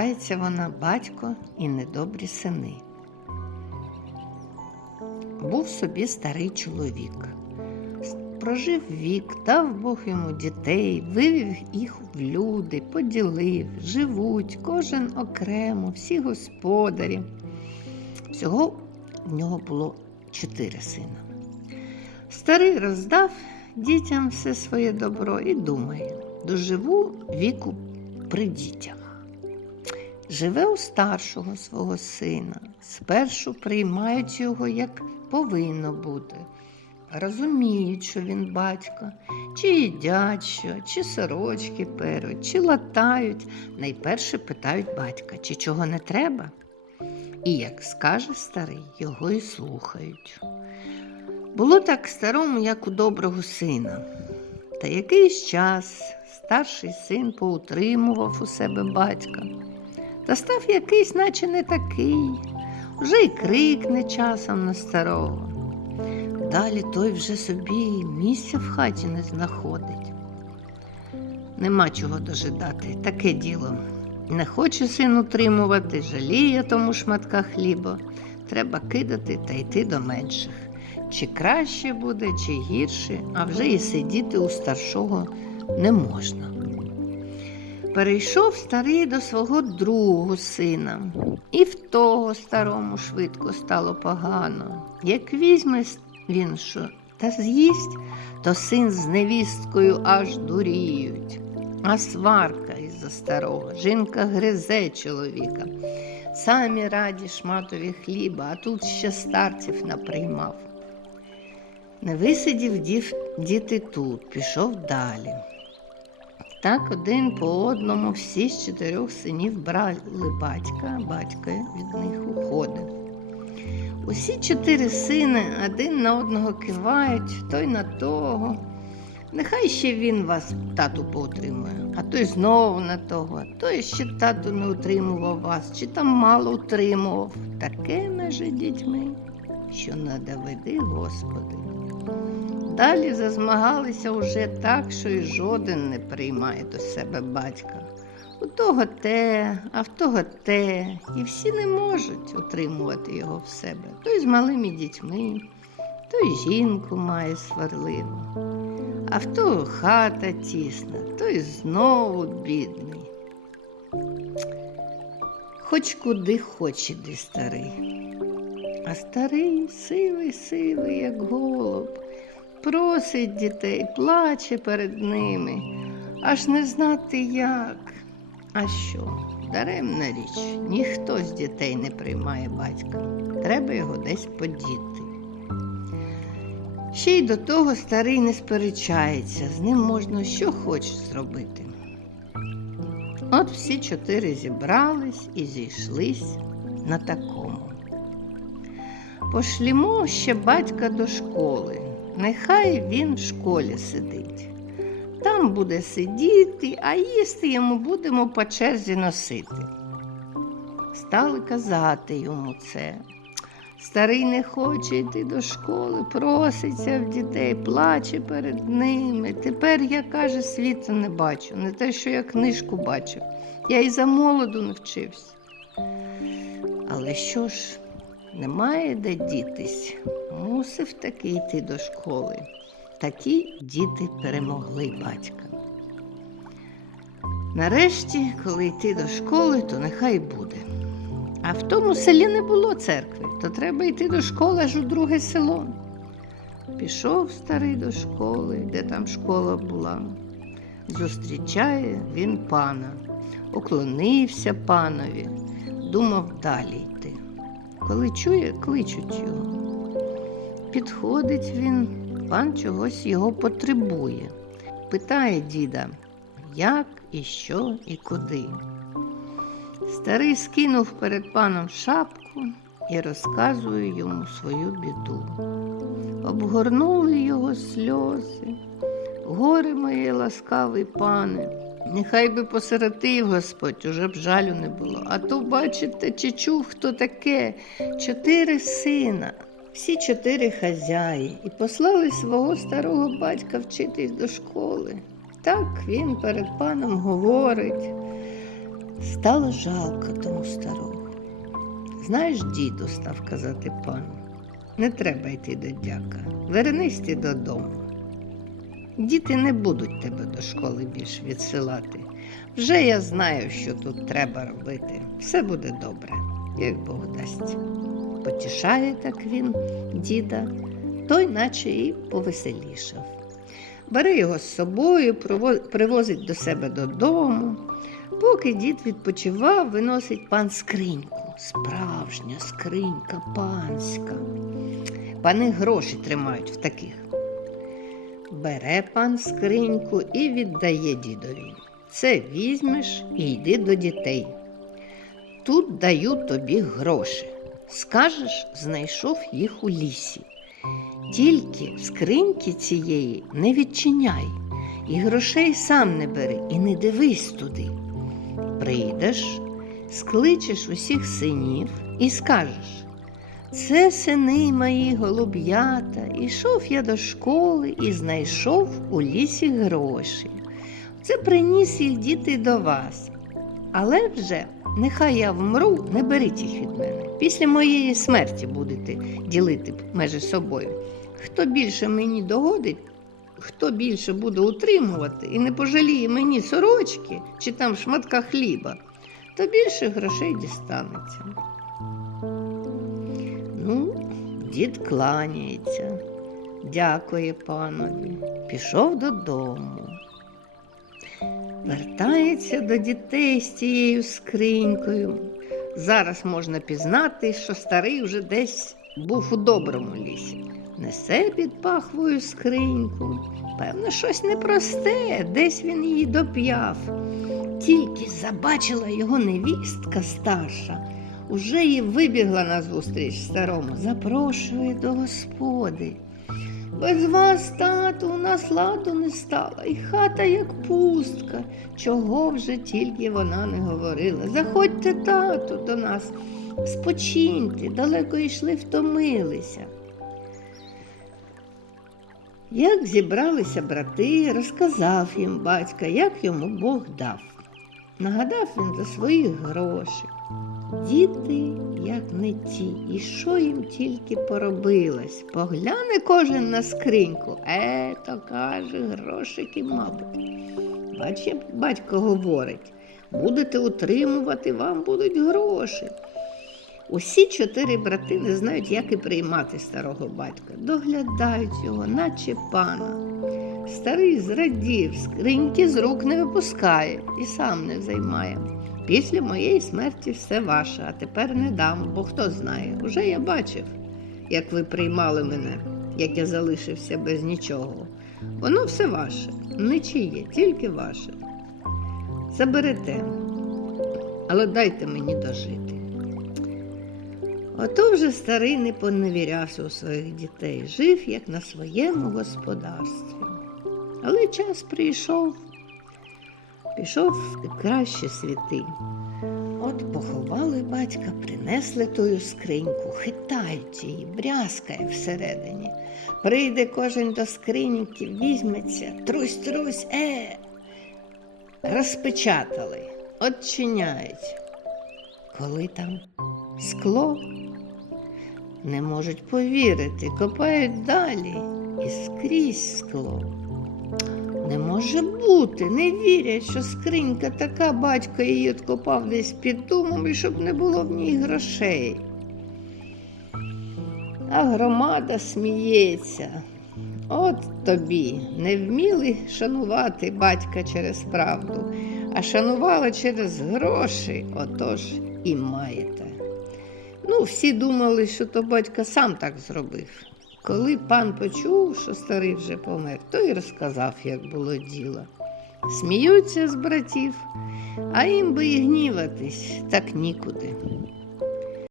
Називається вона Батько і недобрі сини. Був собі старий чоловік. Прожив вік, дав Бог йому дітей, вивів їх в люди, поділив, живуть, кожен окремо, всі господарі. Всього в нього було чотири сина. Старий роздав дітям все своє добро і думає, доживу віку при дітях. Живе у старшого свого сина, спершу приймають його, як повинно бути. Розуміють, що він батько, чи їдять що, чи сорочки перуть, чи латають. Найперше питають батька, чи чого не треба. І як скаже старий, його і слухають. Було так старому, як у доброго сина. Та якийсь час старший син поутримував у себе батька. Та став якийсь, наче не такий, вже й крикне часом на старого. Далі той вже собі місця в хаті не знаходить. Нема чого дожидати, таке діло. Не хоче син утримувати, жаліє тому шматка хліба. Треба кидати та йти до менших. Чи краще буде, чи гірше, а вже і сидіти у старшого не можна. Перейшов старий до свого другого сина, і в того старому швидко стало погано. Як візьме він що та з'їсть, то син з невісткою аж дуріють. А сварка із-за старого, жінка гризе чоловіка. Самі раді шматові хліба, а тут ще старців наприймав. Не висидів дів, діти тут, пішов далі. Так один по одному всі з чотирьох синів брали батька, батько від них уходив. Усі чотири сини один на одного кивають, той на того. Нехай ще він вас, тату, поутримує, а той знову на того, а той ще тату не утримував вас, чи там мало утримував. Таке меже дітьми, що надавиди, Господи. Далі зазмагалися уже так, що й жоден не приймає до себе батька. У того те, а в того те, і всі не можуть утримувати його в себе. Той з малими дітьми, той жінку має сварливу, а в того хата тісна, той знову бідний. Хоч куди хоч іди старий. А старий сивий, сивий, як голуб, просить дітей, плаче перед ними, аж не знати як. А що? Даремна річ, ніхто з дітей не приймає батька. Треба його десь подіти. Ще й до того старий не сперечається, з ним можна що хочеш зробити. От всі чотири зібрались і зійшлись на такому. Пошлімо ще батька до школи, нехай він в школі сидить. Там буде сидіти, а їсти йому будемо по черзі носити. Стали казати йому це. Старий не хоче йти до школи, проситься в дітей, плаче перед ними. Тепер я, каже, світу не бачу, не те, що я книжку бачив. Я і за молоду не вчився. Але що ж, немає де дітись, мусив таки йти до школи. Такі діти перемогли батька. Нарешті, коли йти до школи, то нехай буде. А в тому селі не було церкви, то треба йти до школи аж у друге село. Пішов старий до школи, де там школа була. Зустрічає він пана, уклонився панові, думав далі йти. Коли чує, кличуть його. Підходить він, пан чогось його потребує. Питає діда, як і що і куди. Старий скинув перед паном шапку і розказує йому свою біду. Обгорнули його сльози. Горе моє ласкавий пане, нехай би посиротив Господь, уже б жалю не було. А то, бачите, чи чув, хто таке? Чотири сина, всі чотири хазяї, і послали свого старого батька вчитись до школи. Так він перед паном говорить. Стало жалко тому старого. Знаєш, діду, став казати пан, не треба йти до дяка. Вернись ти додому. Діти не будуть тебе до школи більш відсилати. Вже я знаю, що тут треба робити. Все буде добре, як Бог дасть. Потішає так він діда, той наче і повеселішав. Бере його з собою, привозить до себе додому. Поки дід відпочивав, виносить пан скриньку. Справжня скринька панська. Пани гроші тримають в таких. Бере пан скриньку і віддає дідові. Це візьмеш і йди до дітей. Тут даю тобі гроші. Скажеш, знайшов їх у лісі. Тільки скриньки цієї не відчиняй, і грошей сам не бери, і не дивись туди. Прийдеш, скличеш усіх синів і скажеш це сини мої голуб'ята, ішов я до школи і знайшов у лісі гроші. Це приніс їх діти до вас. Але вже нехай я вмру, не беріть їх від мене. Після моєї смерті будете ділити межі собою. Хто більше мені догодить, хто більше буде утримувати і не пожаліє мені сорочки чи там шматка хліба, то більше грошей дістанеться. Дід кланяється, дякує панові, пішов додому. Вертається до дітей з цією скринькою. Зараз можна пізнати, що старий вже десь був у доброму лісі. Несе під пахвою скриньку. Певно, щось непросте, десь він її доп'яв. Тільки забачила його невістка старша, уже й вибігла назустріч старому, запрошує до господи. Без вас, тату, у нас ладу не стало, і хата як пустка. Чого вже тільки вона не говорила. Заходьте, тату, до нас, спочиньте, далеко йшли, втомилися. Як зібралися брати, розказав їм батька, як йому Бог дав. Нагадав він за своїх грошей. Діти, як не ті, і що їм тільки поробилось. Погляне кожен на скриньку, е, то каже, грошики, мабуть. Бач, батько говорить, будете утримувати, вам будуть гроші. Усі чотири брати не знають, як і приймати старого батька. Доглядають його, наче пана. Старий зрадів, скриньки з рук не випускає і сам не займає. Після моєї смерті все ваше, а тепер не дам, бо хто знає. Уже я бачив, як ви приймали мене, як я залишився без нічого. Воно все ваше, нічиє, тільки ваше. Заберете, але дайте мені дожити. Ото вже старий не поневірявся у своїх дітей, жив як на своєму господарстві. Але час прийшов, пішов в кращі світи. От поховали батька, принесли тою скриньку, хитають її, брязкає всередині. Прийде кожен до скриньки, візьметься, трусь, трусь, е. Розпечатали, отчиняють. Коли там скло, не можуть повірити, копають далі і скрізь скло. Не може бути, не вірять, що скринька така батько її откопав десь під домом і щоб не було в ній грошей. А громада сміється. От тобі не вміли шанувати батька через правду, а шанували через гроші, отож і маєте. Ну, всі думали, що то батько сам так зробив. Коли пан почув, що старий вже помер, то й розказав, як було діло. Сміються з братів, а їм би і гніватись так нікуди.